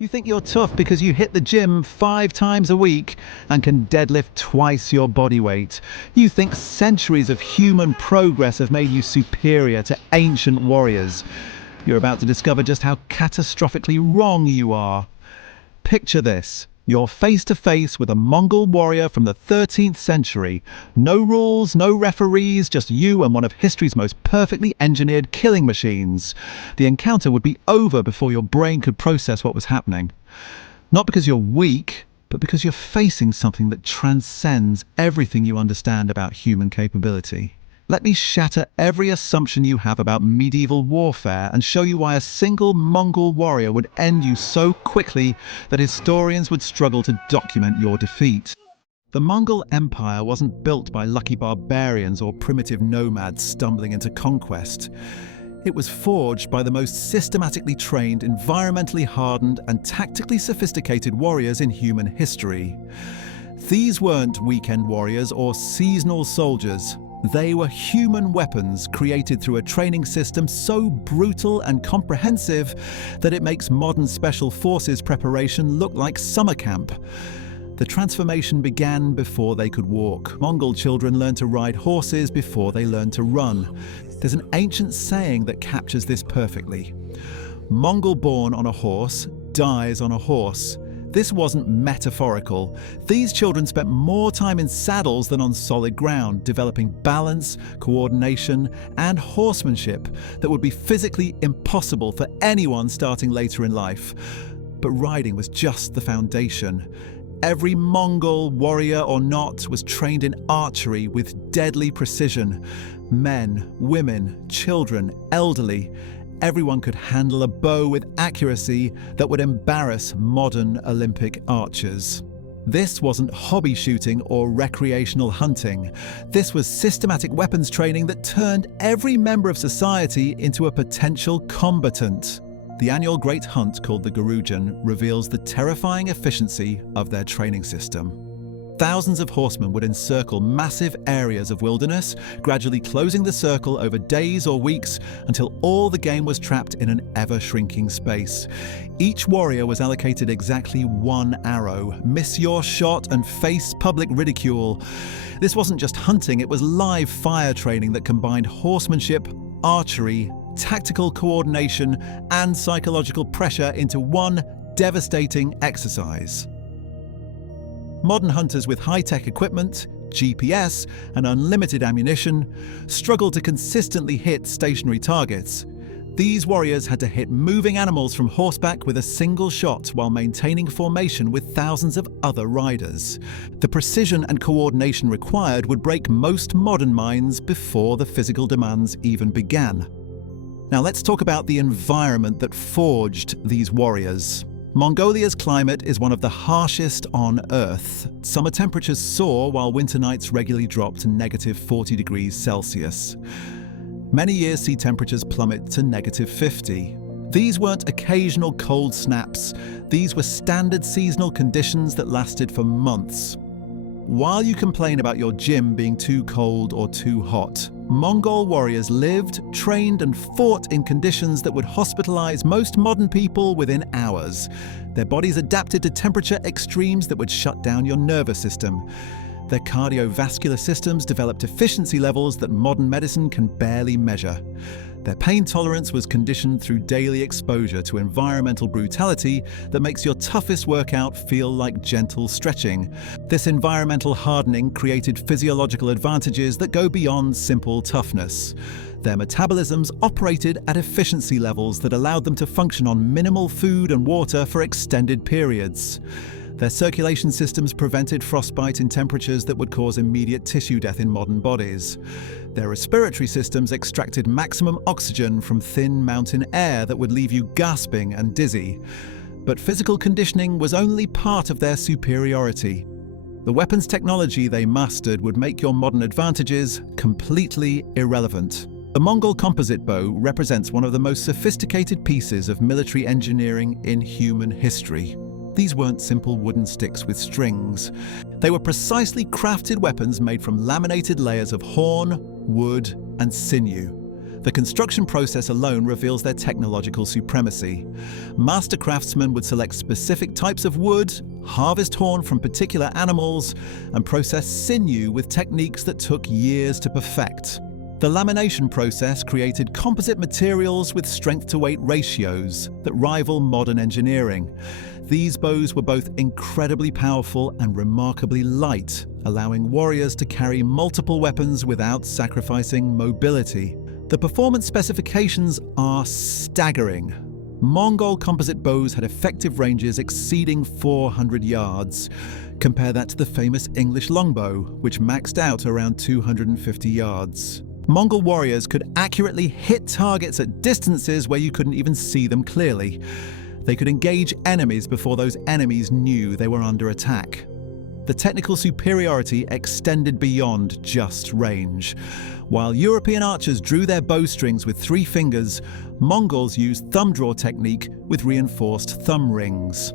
You think you're tough because you hit the gym 5 times a week and can deadlift twice your body weight. You think centuries of human progress have made you superior to ancient warriors. You're about to discover just how catastrophically wrong you are. Picture this. You're face to face with a Mongol warrior from the 13th century. No rules, no referees, just you and one of history's most perfectly engineered killing machines. The encounter would be over before your brain could process what was happening. Not because you're weak, but because you're facing something that transcends everything you understand about human capability. Let me shatter every assumption you have about medieval warfare and show you why a single Mongol warrior would end you so quickly that historians would struggle to document your defeat. The Mongol Empire wasn't built by lucky barbarians or primitive nomads stumbling into conquest. It was forged by the most systematically trained, environmentally hardened, and tactically sophisticated warriors in human history. These weren't weekend warriors or seasonal soldiers. They were human weapons created through a training system so brutal and comprehensive that it makes modern special forces preparation look like summer camp. The transformation began before they could walk. Mongol children learned to ride horses before they learned to run. There's an ancient saying that captures this perfectly. Mongol born on a horse dies on a horse. This wasn't metaphorical. These children spent more time in saddles than on solid ground, developing balance, coordination, and horsemanship that would be physically impossible for anyone starting later in life. But riding was just the foundation. Every Mongol, warrior or not, was trained in archery with deadly precision. Men, women, children, elderly. Everyone could handle a bow with accuracy that would embarrass modern Olympic archers. This wasn't hobby shooting or recreational hunting. This was systematic weapons training that turned every member of society into a potential combatant. The annual Great Hunt, called the Gurujan, reveals the terrifying efficiency of their training system. Thousands of horsemen would encircle massive areas of wilderness, gradually closing the circle over days or weeks until all the game was trapped in an ever-shrinking space. Each warrior was allocated exactly one arrow. Miss your shot and face public ridicule. This wasn't just hunting, it was live fire training that combined horsemanship, archery, tactical coordination, and psychological pressure into one devastating exercise. Modern hunters with high-tech equipment, GPS, and unlimited ammunition struggle to consistently hit stationary targets. These warriors had to hit moving animals from horseback with a single shot while maintaining formation with thousands of other riders. The precision and coordination required would break most modern minds before the physical demands even began. Now let's talk about the environment that forged these warriors. Mongolia's climate is one of the harshest on Earth. Summer temperatures soar while winter nights regularly drop to -40 degrees Celsius. Many years see temperatures plummet to -50. These weren't occasional cold snaps. These were standard seasonal conditions that lasted for months. While you complain about your gym being too cold or too hot, Mongol warriors lived, trained, and fought in conditions that would hospitalize most modern people within hours. Their bodies adapted to temperature extremes that would shut down your nervous system. Their cardiovascular systems developed efficiency levels that modern medicine can barely measure. Their pain tolerance was conditioned through daily exposure to environmental brutality that makes your toughest workout feel like gentle stretching. This environmental hardening created physiological advantages that go beyond simple toughness. Their metabolisms operated at efficiency levels that allowed them to function on minimal food and water for extended periods. Their circulation systems prevented frostbite in temperatures that would cause immediate tissue death in modern bodies. Their respiratory systems extracted maximum oxygen from thin mountain air that would leave you gasping and dizzy. But physical conditioning was only part of their superiority. The weapons technology they mastered would make your modern advantages completely irrelevant. The Mongol composite bow represents one of the most sophisticated pieces of military engineering in human history. These weren't simple wooden sticks with strings. They were precisely crafted weapons made from laminated layers of horn, wood, and sinew. The construction process alone reveals their technological supremacy. Master craftsmen would select specific types of wood, harvest horn from particular animals, and process sinew with techniques that took years to perfect. The lamination process created composite materials with strength-to-weight ratios that rival modern engineering. These bows were both incredibly powerful and remarkably light, allowing warriors to carry multiple weapons without sacrificing mobility. The performance specifications are staggering. Mongol composite bows had effective ranges exceeding 400 yards. Compare that to the famous English longbow, which maxed out around 250 yards. Mongol warriors could accurately hit targets at distances where you couldn't even see them clearly. They could engage enemies before those enemies knew they were under attack. The technical superiority extended beyond just range. While European archers drew their bowstrings with 3 fingers, Mongols used thumb draw technique with reinforced thumb rings.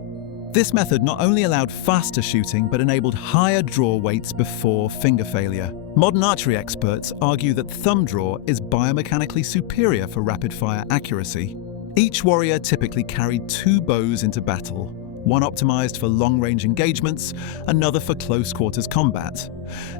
This method not only allowed faster shooting, but enabled higher draw weights before finger failure. Modern archery experts argue that thumb draw is biomechanically superior for rapid-fire accuracy. Each warrior typically carried 2 bows into battle, one optimized for long-range engagements, another for close-quarters combat.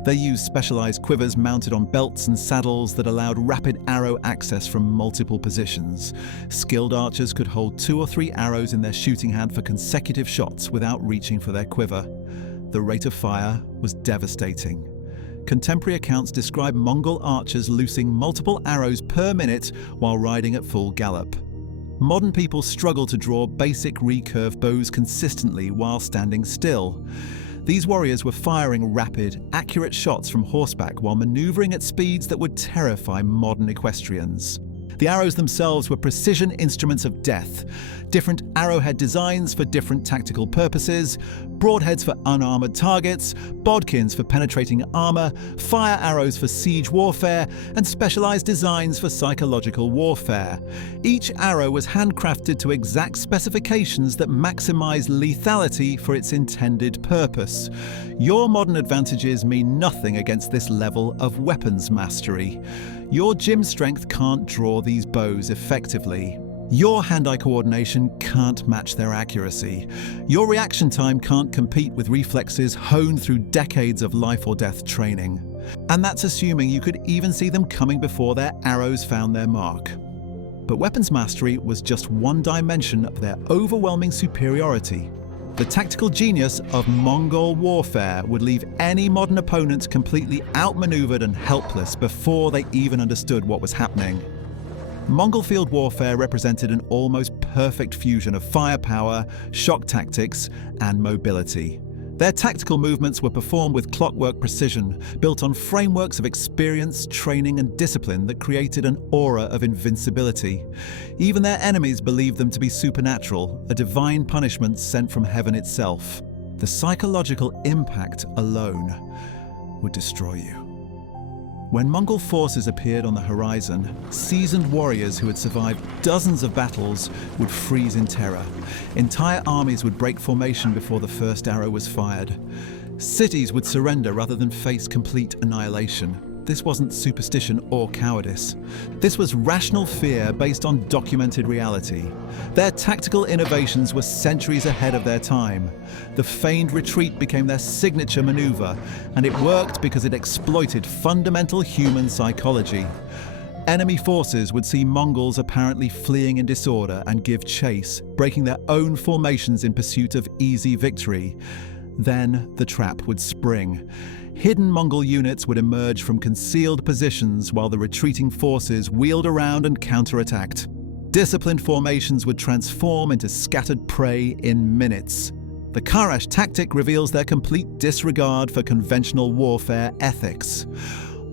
They used specialized quivers mounted on belts and saddles that allowed rapid arrow access from multiple positions. Skilled archers could hold 2 or 3 arrows in their shooting hand for consecutive shots without reaching for their quiver. The rate of fire was devastating. Contemporary accounts describe Mongol archers loosing multiple arrows per minute while riding at full gallop. Modern people struggle to draw basic recurve bows consistently while standing still. These warriors were firing rapid, accurate shots from horseback while maneuvering at speeds that would terrify modern equestrians. The arrows themselves were precision instruments of death, different arrowhead designs for different tactical purposes, broadheads for unarmored targets, bodkins for penetrating armor, fire arrows for siege warfare, and specialized designs for psychological warfare. Each arrow was handcrafted to exact specifications that maximize lethality for its intended purpose. Your modern advantages mean nothing against this level of weapons mastery. Your gym strength can't draw these bows effectively. Your hand-eye coordination can't match their accuracy. Your reaction time can't compete with reflexes honed through decades of life-or-death training. And that's assuming you could even see them coming before their arrows found their mark. But weapons mastery was just one dimension of their overwhelming superiority. The tactical genius of Mongol warfare would leave any modern opponent completely outmaneuvered and helpless before they even understood what was happening. Mongol field warfare represented an almost perfect fusion of firepower, shock tactics, and mobility. Their tactical movements were performed with clockwork precision, built on frameworks of experience, training, and discipline that created an aura of invincibility. Even their enemies believed them to be supernatural, a divine punishment sent from heaven itself. The psychological impact alone would destroy you. When Mongol forces appeared on the horizon, seasoned warriors who had survived dozens of battles would freeze in terror. Entire armies would break formation before the first arrow was fired. Cities would surrender rather than face complete annihilation. This wasn't superstition or cowardice. This was rational fear based on documented reality. Their tactical innovations were centuries ahead of their time. The feigned retreat became their signature maneuver, and it worked because it exploited fundamental human psychology. Enemy forces would see Mongols apparently fleeing in disorder and give chase, breaking their own formations in pursuit of easy victory. Then the trap would spring. Hidden Mongol units would emerge from concealed positions while the retreating forces wheeled around and counterattacked. Disciplined formations would transform into scattered prey in minutes. The Karash tactic reveals their complete disregard for conventional warfare ethics.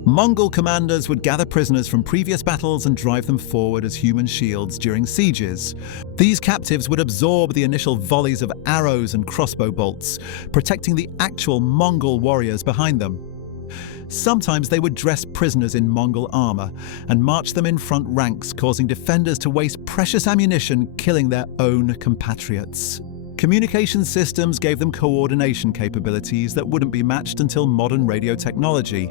Mongol commanders would gather prisoners from previous battles and drive them forward as human shields during sieges. These captives would absorb the initial volleys of arrows and crossbow bolts, protecting the actual Mongol warriors behind them. Sometimes they would dress prisoners in Mongol armor and march them in front ranks, causing defenders to waste precious ammunition, killing their own compatriots. Communication systems gave them coordination capabilities that wouldn't be matched until modern radio technology.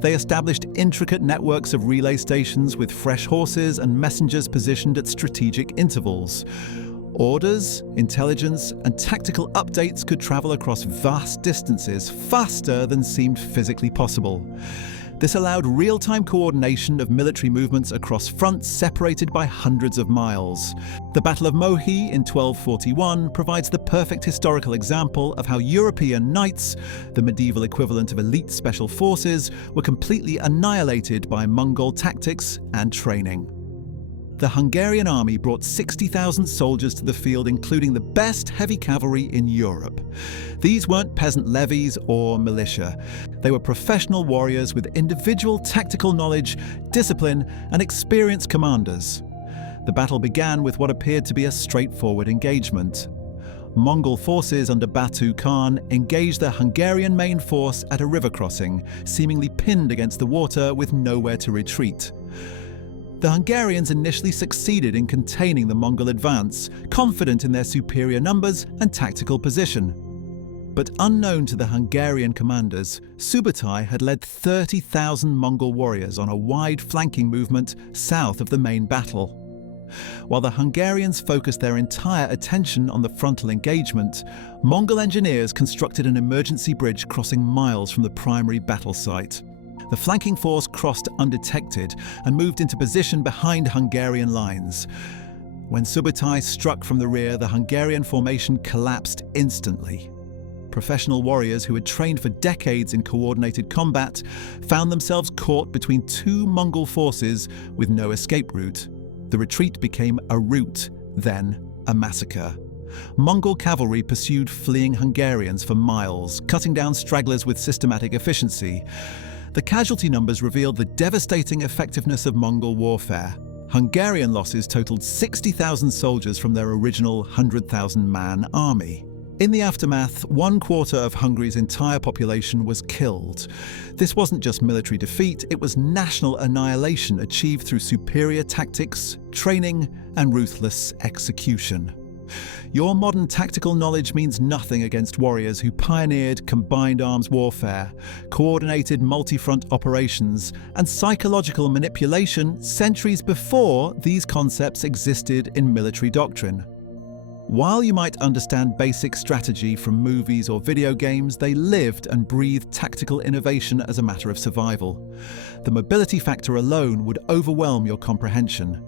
They established intricate networks of relay stations with fresh horses and messengers positioned at strategic intervals. Orders, intelligence, and tactical updates could travel across vast distances faster than seemed physically possible. This allowed real-time coordination of military movements across fronts separated by hundreds of miles. The Battle of Mohi in 1241 provides the perfect historical example of how European knights, the medieval equivalent of elite special forces, were completely annihilated by Mongol tactics and training. The Hungarian army brought 60,000 soldiers to the field, including the best heavy cavalry in Europe. These weren't peasant levies or militia. They were professional warriors with individual tactical knowledge, discipline, and experienced commanders. The battle began with what appeared to be a straightforward engagement. Mongol forces under Batu Khan engaged the Hungarian main force at a river crossing, seemingly pinned against the water with nowhere to retreat. The Hungarians initially succeeded in containing the Mongol advance, confident in their superior numbers and tactical position. But unknown to the Hungarian commanders, Subutai had led 30,000 Mongol warriors on a wide flanking movement south of the main battle. While the Hungarians focused their entire attention on the frontal engagement, Mongol engineers constructed an emergency bridge crossing miles from the primary battle site. The flanking force crossed undetected and moved into position behind Hungarian lines. When Subutai struck from the rear, the Hungarian formation collapsed instantly. Professional warriors who had trained for decades in coordinated combat found themselves caught between two Mongol forces with no escape route. The retreat became a rout, then a massacre. Mongol cavalry pursued fleeing Hungarians for miles, cutting down stragglers with systematic efficiency. The casualty numbers revealed the devastating effectiveness of Mongol warfare. Hungarian losses totaled 60,000 soldiers from their original 100,000-man army. In the aftermath, 1/4 of Hungary's entire population was killed. This wasn't just military defeat, it was national annihilation achieved through superior tactics, training, and ruthless execution. Your modern tactical knowledge means nothing against warriors who pioneered combined arms warfare, coordinated multi-front operations, and psychological manipulation centuries before these concepts existed in military doctrine. While you might understand basic strategy from movies or video games, they lived and breathed tactical innovation as a matter of survival. The mobility factor alone would overwhelm your comprehension.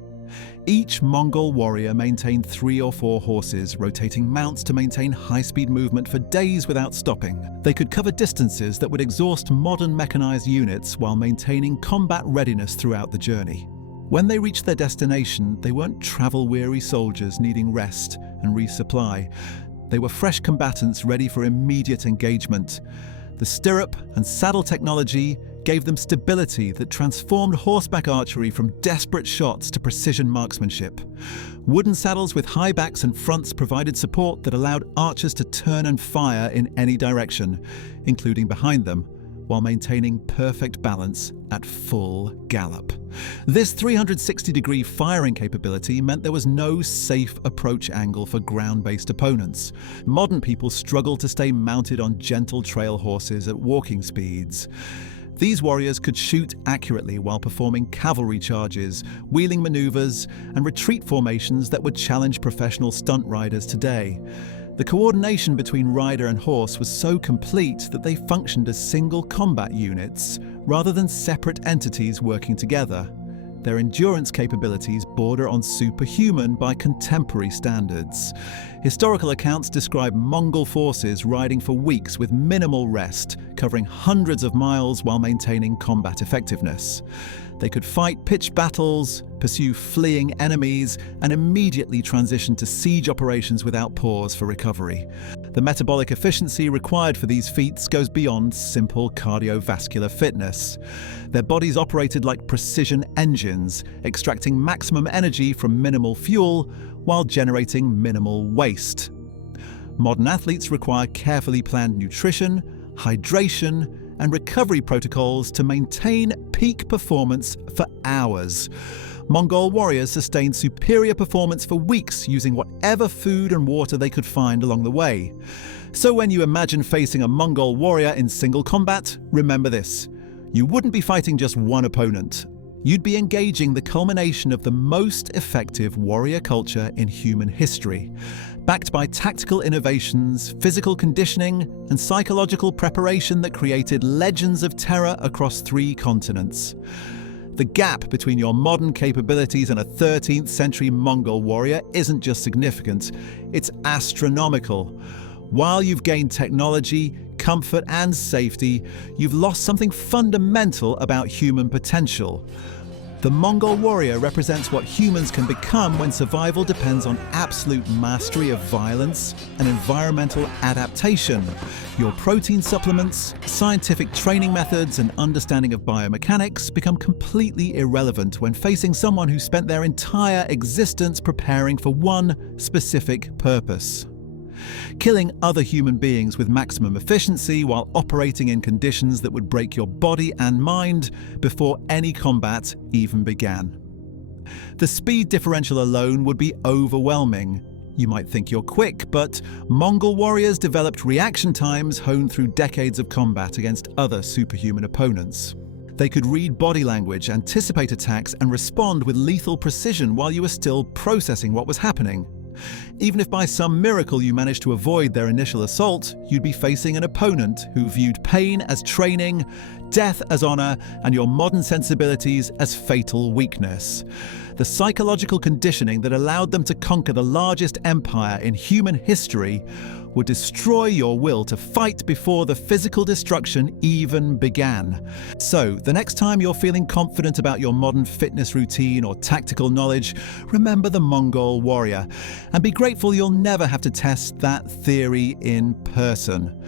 Each Mongol warrior maintained 3 or 4 horses, rotating mounts to maintain high-speed movement for days without stopping. They could cover distances that would exhaust modern mechanized units while maintaining combat readiness throughout the journey. When they reached their destination, they weren't travel-weary soldiers needing rest and resupply. They were fresh combatants ready for immediate engagement. The stirrup and saddle technology gave them stability that transformed horseback archery from desperate shots to precision marksmanship. Wooden saddles with high backs and fronts provided support that allowed archers to turn and fire in any direction, including behind them, while maintaining perfect balance at full gallop. This 360-degree firing capability meant there was no safe approach angle for ground-based opponents. Modern people struggle to stay mounted on gentle trail horses at walking speeds. These warriors could shoot accurately while performing cavalry charges, wheeling maneuvers, and retreat formations that would challenge professional stunt riders today. The coordination between rider and horse was so complete that they functioned as single combat units, rather than separate entities working together. Their endurance capabilities border on superhuman by contemporary standards. Historical accounts describe Mongol forces riding for weeks with minimal rest, covering hundreds of miles while maintaining combat effectiveness. They could fight pitched battles, pursue fleeing enemies, and immediately transition to siege operations without pause for recovery. The metabolic efficiency required for these feats goes beyond simple cardiovascular fitness. Their bodies operated like precision engines, extracting maximum energy from minimal fuel while generating minimal waste. Modern athletes require carefully planned nutrition, hydration, and recovery protocols to maintain peak performance for hours. Mongol warriors sustained superior performance for weeks using whatever food and water they could find along the way. So when you imagine facing a Mongol warrior in single combat, remember this: you wouldn't be fighting just one opponent. You'd be engaging the culmination of the most effective warrior culture in human history, backed by tactical innovations, physical conditioning, and psychological preparation that created legends of terror across 3 continents. The gap between your modern capabilities and a 13th century Mongol warrior isn't just significant, it's astronomical. While you've gained technology, comfort, and safety, you've lost something fundamental about human potential. The Mongol warrior represents what humans can become when survival depends on absolute mastery of violence and environmental adaptation. Your protein supplements, scientific training methods, and understanding of biomechanics become completely irrelevant when facing someone who spent their entire existence preparing for one specific purpose: killing other human beings with maximum efficiency while operating in conditions that would break your body and mind before any combat even began. The speed differential alone would be overwhelming. You might think you're quick, but Mongol warriors developed reaction times honed through decades of combat against other superhuman opponents. They could read body language, anticipate attacks, and respond with lethal precision while you were still processing what was happening. Even if by some miracle you managed to avoid their initial assault, you'd be facing an opponent who viewed pain as training, death as honor, and your modern sensibilities as fatal weakness. The psychological conditioning that allowed them to conquer the largest empire in human history would destroy your will to fight before the physical destruction even began. So, the next time you're feeling confident about your modern fitness routine or tactical knowledge, remember the Mongol warrior, and be grateful you'll never have to test that theory in person.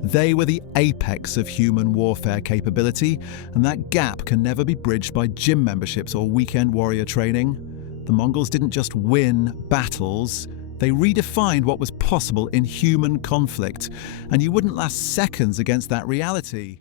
They were the apex of human warfare capability, and that gap can never be bridged by gym memberships or weekend warrior training. The Mongols didn't just win battles, they redefined what was possible in human conflict, and you wouldn't last seconds against that reality.